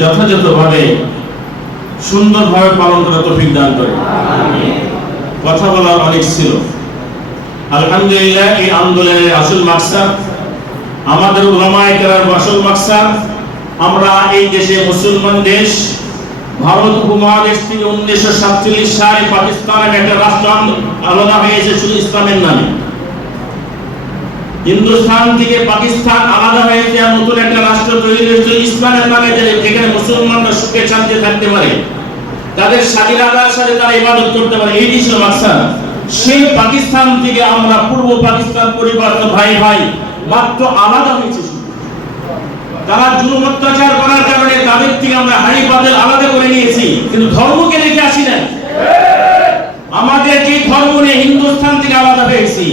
যথাযথভাবে সুন্দরভাবে পালন করার তৌফিক দান করে। কথা বলার অনেক ছিল। আলহামদুলিল্লাহ, এই আন্দোলনের আসল মাকসাদ, আমাদের উলামায়ে কেরামের আসল মাকসাদ, আমরা এই দেশে মুসলমান দেশ, ভারত উপমহাদেশ থেকে 1947 সালে পাকিস্তানের একটা রাষ্ট্র আলাদা হয়েছে শুধু ইসলামের নামে। হিন্দুস্তান থেকে পাকিস্তান আলাদা হয়েছে, নতুন একটা রাষ্ট্র তৈরি হয়েছে ইসলামের নামে, যেখানে মুসলমানরা সুখে শান্তিতে থাকতে পারে, তাদের স্বাধীনতার সাথে তারা ইবাদত করতে পারে। এই ছিল মাকসাদ। সেই পাকিস্তান থেকে আমরা পূর্ব পাকিস্তান পরিবার ভাই ভাই মাত্র আলাদা হয়েছে। তারা জুলুম অত্যাচার করার কারণে তাদের থেকে আমরা হাড়ি পাতিল আলাদা করে নিয়েছি, কিন্তু ধর্মকে রেখে আসি না। আমাদের যে ধর্ম নিয়ে হিন্দুস্তান থেকে আলাদা হয়েছি,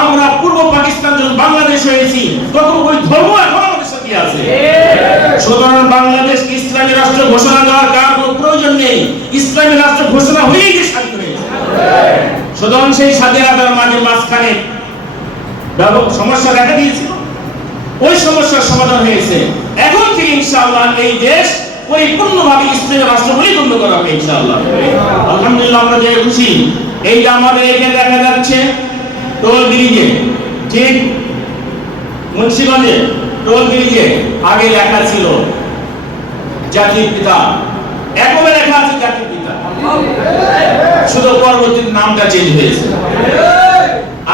আমরা পূর্ব পাকিস্তান যখন বাংলাদেশ হয়েছি তখন ওই ধর্ম এখন আমাদের সাথে আছে। সুতরাং বাংলাদেশকে ইসলামী রাষ্ট্র ঘোষণা দেওয়ার কার কোনো প্রয়োজন নেই। ইসলামী রাষ্ট্র ঘোষণা হয়েই যে স্বাধীন হয়েছে। সুতরাং সেই স্বাধীনতার মাঝখানে সমস্যা দেখা দিয়েছিল, ওই সমস্যার সমাধান হয়েছে। এখন থেকে ইনশাআল্লাহ এই দেশ পরিপূর্ণভাবে ইসলামী রাষ্ট্র পরিপূর্ণ করা হবে ইনশাআল্লাহ। আলহামদুলিল্লাহ, আমরা যে খুশি। এই যে আমাদের এখানে দেখা যাচ্ছে টোল ব্রিজে, ঠিক মুন্সিগঞ্জে টোল ব্রিজে আগে লেখা ছিল জাতির পিতা, এখনো লেখা আছে জাতির পিতা, শুধু পরবর্তীতে নামটা চেঞ্জ হয়েছে।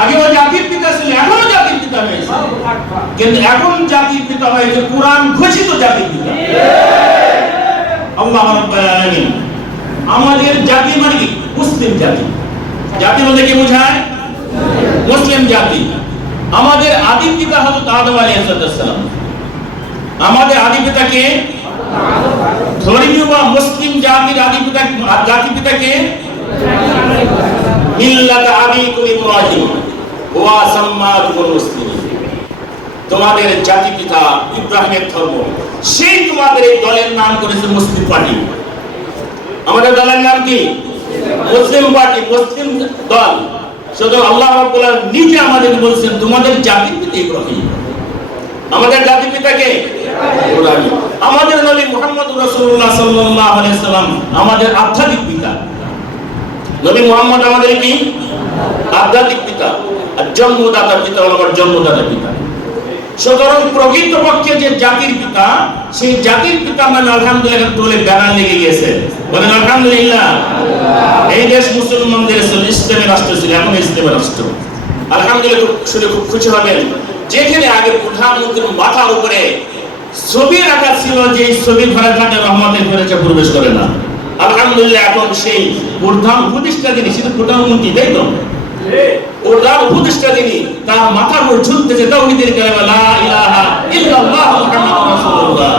আগেও জাতির পিতা ছিল, এখনো জাতির পিতা হয়েছে, কিন্তু এখন জাতির পিতা হয়েছে কুরআন ঘোষিত জাতির পিতা আল্লাহ রাব্বুল আলামিন। আমাদের জাতি মানে কি? মুসলিম জাতি। জাতি বলতে কি বোঝায়? মুসলিম জাতি। আমাদের আদি পিতা হযরত আদম আলাইহিস সালাম। আমাদের আদি পিতা কে? ধর্মীয় বা মুসলিম জাতির আদি পিতা, জাতি পিতা কে? মিল্লাত আবিকুম ইব্রাহিম ওয়া সাম্মাকুমুল মুসলিমিন। তোমাদের জাতি পিতা ইব্রাহিমের ধর্ম, সেই তোমাদের এই দলের নাম করেছে মুসলিম পার্টি। আমাদের দলের নাম কি? মুসলিম পার্টি, মুসলিম দল। সুতরাং আল্লাহ রাব্বুল আলামিন নিজে আমাদেরকে বলছেন তোমাদের জাতির পিতা ইব্রাহিম। আমাদের জাতির পিতা কে? ইব্রাহিম। আমাদের নবী মুহাম্মদুর রাসূলুল্লাহ সাল্লাল্লাহু আলাইহি সাল্লাম আমাদের আধ্যাত্মিক পিতা। নবী মুহাম্মদ আমাদের কি? আধ্যাত্মিক পিতা। আর জন্মদাতা পিতা হলো আমার জন্মদাতা পিতা। সুতরাং প্রকৃতপক্ষে যে জাতির পিতা, সেই জাতির পিতার নামে আলহামদুলিল্লাহ দলে ব্যানার লেগে গেছে। বলেন আলহামদুলিল্লাহ। এই দেশ মুসলমানদের ইসলামী রাষ্ট্র ছিল, এখন ইসলামী রাষ্ট্র। আলহামদুলিল্লাহ, শুনে খুব খুশি হবেন। যেখানে আগে প্রধানমন্ত্রীর মাথার উপরে ছবি রাখা ছিল, যে ছবি ঘরে থাকে রহমতের ঘরে প্রবেশ করে না, আলহামদুলিল্লাহ এখন সেই প্রধান উপদেষ্টা যিনি, সেটা প্রধানমন্ত্রী, তাই তো? প্রধান উপদেষ্টা যিনি, তার মাথার উপর ঝুলতেছে তাওহীদের কালেমা লা ইলাহা ইল্লাল্লাহ মুহাম্মাদুর রাসূলুল্লাহ।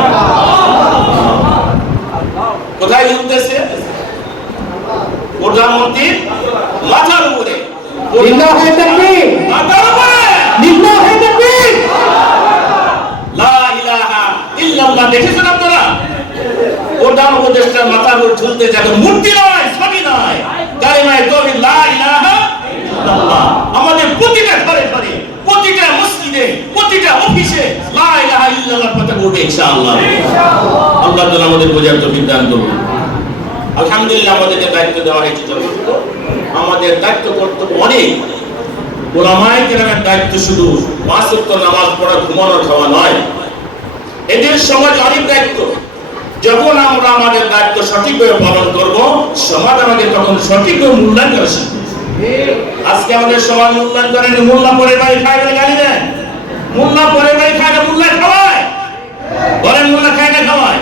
কোথায় ঝুলতেছে? প্রধানমন্ত্রী মাথার উপরে। লিল্লাহি তাকবীর। মাথার উপরে লিল্লাহি তাকবীর। লা ইলাহা ইল্লাল্লাহ দেখেছেন আপনারা? প্রধান উপদেষ্টার মাথার উপর ঝুলতে যাবে, মূর্তি নয়, ছবি নয়, কালেমায়ে তাওহীদ লা ইলাহা ইল্লাল্লাহ। আমাদের প্রতিটা ঘরে ঘরে, প্রতিটা মসজিদে, প্রতিটা অফিসে লা ইলাহা ইল্লাল্লাহ কথা বলবে ইনশাআল্লাহ। আল্লাহ তাআলা আমাদের বোঝার তৌফিক দান করুন। আলহামদুলিল্লাহ, আমাদেরকে দায়িত্ব দেওয়া হয়েছে যতটুকু, আমাদের দায়িত্ব কর্তব্য অনেক। উলামায়ে কেরামের দায়িত্ব শুধু 5 ওয়াক্ত নামাজ পড়া, ঘুমানো, খাওয়া নয়। এদের সমাজ অনেক দায়িত্ব। যখন আমরা আমাদের দায়িত্ব সঠিকভাবে পালন করব, সমাজ আমাদের তখন সঠিকভাবে মূল্যায়ন করে শিখবে। আজকে আমাদের সমাজ মূল্যায়ন করেন, মোল্লা পরে বাড়ি খায় বলে গালি দেন। মোল্লা পরে বাড়ি খায় না, মোল্লা খাওয়ায়। বলেন মোল্লা খায় না খাওয়ায়?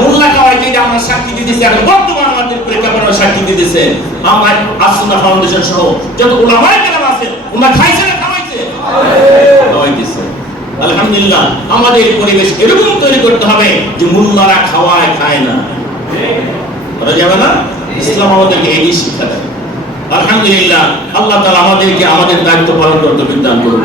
মোল্লা খাওয়ায়। যেটা আমরা সাক্ষী দিতেছি, এখন বর্তমান আমাদের প্রেক্ষাপটে সাক্ষী দিতেছে। আমরা আসুন্নাহ ফাউন্ডেশন সহ যত উলামায়ে কেরাম আছেন, ওনারা খাইছে না খাওয়াইছে? খাওয়াইতেছে। আলহামদুলিল্লাহ, আমাদের পরিবেশ এরকম তৈরি করতে হবে যে মোল্লারা খাওয়ায়, খায় না, করা যাবে না। ইসলাম আমাদেরকে এই শিক্ষা দেয়। আলহামদুলিল্লাহ, আল্লাহ তাআলা আমাদেরকে আমাদের দায়িত্ব পালন করতে বিধান করুন।